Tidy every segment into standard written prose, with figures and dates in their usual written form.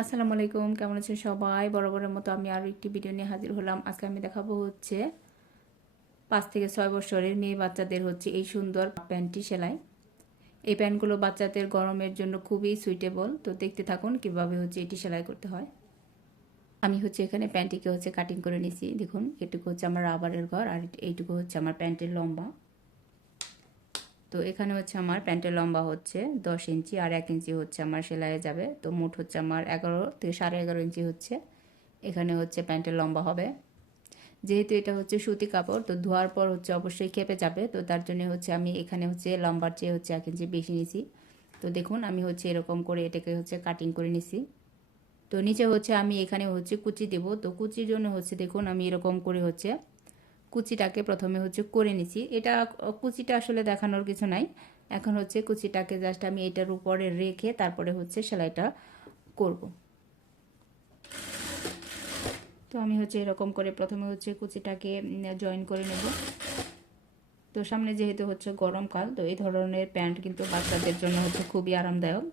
আসসালামু আলাইকুম, কেমন আছেন সবাই? বরাবরের মতো আমি আরও একটি ভিডিও নিয়ে হাজির হলাম। আজকে আমি দেখাবো হচ্ছে 5 থেকে 6 বছরের মেয়ে বাচ্চাদের হচ্ছে এই সুন্দর প্যান্টটি সেলাই। এই প্যান্টগুলো বাচ্চাদের গরমের জন্য খুবই সুইটেবল। তো দেখতে থাকুন কিভাবে হচ্ছে এটি সেলাই করতে হয়। আমি হচ্ছে এখানে প্যান্টটিকে হচ্ছে কাটিং করে নিয়েছি। দেখুন, এটুকু হচ্ছে আমার রাবারের ঘর আর এইটুকু হচ্ছে আমার প্যান্টের লম্বা। তো এখানে হচ্ছে আমার প্যান্টের লম্বা হচ্ছে 10 ইঞ্চি আর 1 ইঞ্চি হচ্ছে আমার সেলাইয়ে যাবে। তো মোট হচ্ছে আমার 11 থেকে 11.5 ইঞ্চি হচ্ছে এখানে হচ্ছে প্যান্টের লম্বা হবে। যেহেতু এটা হচ্ছে সুতি কাপড়, তো ধোয়ার পর হচ্ছে অবশ্যই খেপে যাবে। তো তার জন্য হচ্ছে আমি এখানে হচ্ছে লম্বার চেয়ে হচ্ছে 1 ইঞ্চি বেশি নিছি। তো দেখুন, আমি হচ্ছে এরকম করে এটাকে হচ্ছে কাটিং করে নিছি। তো নিচে হচ্ছে আমি এখানে হচ্ছে কুচি দেব। তো কুচির জন্য হচ্ছে দেখুন, আমি এরকম করে হচ্ছে কুচিটাকে প্রথমে হচ্ছে করে নিছি। এটা কুচিটা আসলে দেখানোর কিছু নাই। এখন হচ্ছে কুচিটাকে জাস্ট আমি এটার উপরে রেখে তারপরে হচ্ছে সেলাইটা করব। তো আমি হচ্ছে এরকম করে প্রথমে হচ্ছে কুচিটাকে জয়েন করে নেব। তো সামনে যেহেতু হচ্ছে গরমকাল, তো এই ধরনের প্যান্ট কিন্তু বাচ্চাদের জন্য হচ্ছে খুবই আরামদায়ক।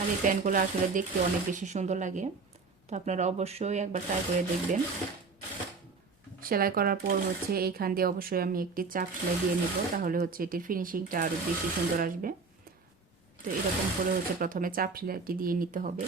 আর এই প্যান্টগুলো আসলে দেখতে অনেক বেশি সুন্দর লাগে। তো আপনারা অবশ্যই একবার ট্রাই করে দেখবেন। সেলাই করার পর হচ্ছে এইখান দিয়ে অবশ্যই আমি একটি চাপ সেলাই দিয়ে নেব, তাহলে হচ্ছে এটির ফিনিশিংটা আরও বেশি সুন্দর আসবে। তো এরকম করে হচ্ছে প্রথমে চাপ সেলাইটি দিয়ে নিতে হবে।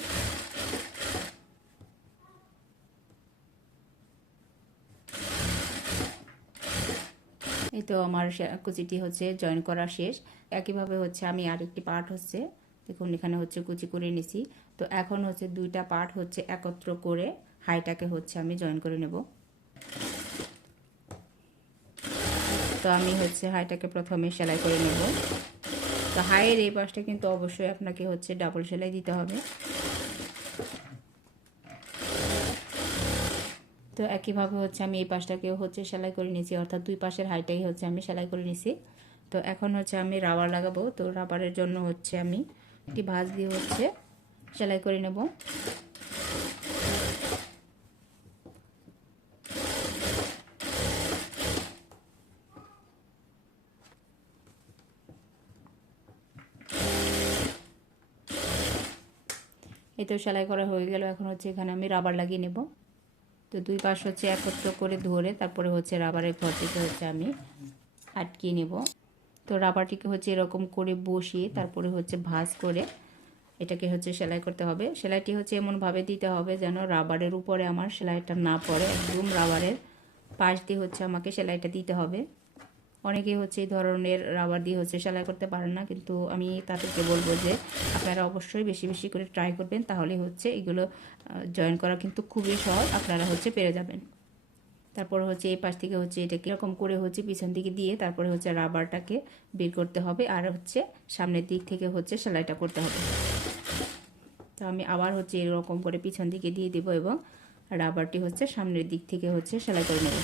এই তো আমার কুচিটি হচ্ছে জয়েন করা শেষ। একইভাবে হচ্ছে আমি আরেকটি পার্ট হচ্ছে দেখুন এখানে হচ্ছে কুচি করে নিছি। তো এখন হচ্ছে দুইটা পার্ট হচ্ছে একত্র করে হাইটাকে হচ্ছে আমি জয়েন করে নেব। তো আমি হচ্ছে হাইটাকে প্রথমে সেলাই করে নেব। তো হাইয়ের এই পাশটা কিন্তু অবশ্যই আপনাকে হচ্ছে ডাবল সেলাই দিতে হবে। তো একইভাবে হচ্ছে আমি এই পাশটাকেও হচ্ছে সেলাই করে নিয়েছি, অর্থাৎ দুই পাশের হাইটাই হচ্ছে আমি সেলাই করে নিয়েছি। তো এখন হচ্ছে আমি রাবার লাগাবো। তো রাবারের জন্য হচ্ছে আমি একটি ভাঁজ দিয়ে হচ্ছে সেলাই করে নেব। এই তো সেলাই করা হয়ে গেল। এখন হচ্ছে এখানে আমি রাবার লাগিয়ে নেব। তো দুই পাশ হচ্ছে একত্র করে ধরে তারপরে হচ্ছে রাবারের ঘরটিকে হচ্ছে আমি আটকিয়ে নেব। তো রাবারটিকে হচ্ছে এরকম করে বসিয়ে তারপরে হচ্ছে ভাঁজ করে এটাকে হচ্ছে সেলাই করতে হবে। সেলাইটি হচ্ছে এমনভাবে দিতে হবে যেন রাবারের উপরে আমার সেলাইটা না পড়ে, একদম রাবারের পাশ দিয়ে হচ্ছে আমাকে সেলাইটা দিতে হবে। অনেকেই হচ্ছে এই ধরনের রাবার দিয়ে হচ্ছে সেলাই করতে পারেন না, কিন্তু আমি তাদেরকে বলবো যে আপনারা অবশ্যই বেশি বেশি করে ট্রাই করবেন, তাহলে হচ্ছে এগুলো জয়েন করা কিন্তু খুবই সহজ, আপনারা হচ্ছে পেরে যাবেন। তারপরে হচ্ছে এই পাশ থেকে হচ্ছে এটাকে এরকম করে হচ্ছে পিছন দিকে দিয়ে তারপরে হচ্ছে রাবারটাকে বের করতে হবে আর হচ্ছে সামনের দিক থেকে হচ্ছে সেলাইটা করতে হবে। তো আমি আবার হচ্ছে এরকম করে পিছন দিকে দিয়ে দেব এবং রাবারটি হচ্ছে সামনের দিক থেকে হচ্ছে সেলাই করে নেব।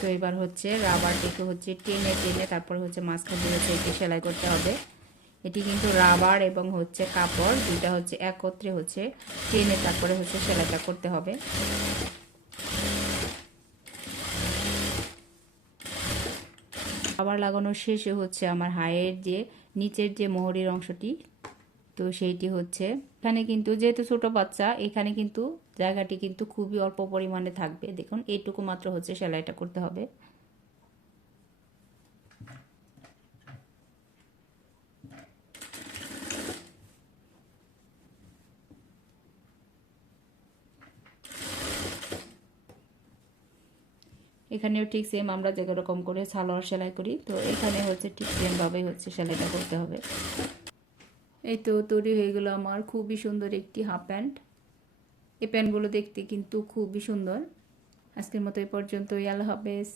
তো এবার হচ্ছে রাবারটিকে হচ্ছে টেনে টেনে তারপরে হচ্ছে মাঝখান দিয়ে হচ্ছে এটি সেলাই করতে হবে। এটি কিন্তু রাবার এবং হচ্ছে কাপড় দুইটা হচ্ছে একত্রে হচ্ছে টেনে তারপরে হচ্ছে সেলাইটা করতে হবে। রাবার লাগানোর শেষে হচ্ছে আমার হাইয়ের যে নিচের যে মোহরির অংশটি, তো সেইটি হচ্ছে এখানে কিন্তু যেহেতু ছোট বাচ্চা, এখানে কিন্তু জায়গাটি কিন্তু খুবই অল্প পরিমাণে থাকবে। দেখুন এইটুকু মাত্র হচ্ছে সেলাইটা করতে হবে। এখানেও ঠিক সেম আমরা যেরকম করে সালোয়ার সেলাই করি, তো এখানে হচ্ছে ঠিক সেমভাবেই হচ্ছে সেলাইটা করতে হবে। এই তো তৈরি হয়ে গেল আমার খুবই সুন্দর একটি হাফ প্যান্ট। এই প্যান্টগুলো দেখতে কিন্তু খুবই সুন্দর। আজকের মতো এই পর্যন্তই। আল্লাহ হাফেজ।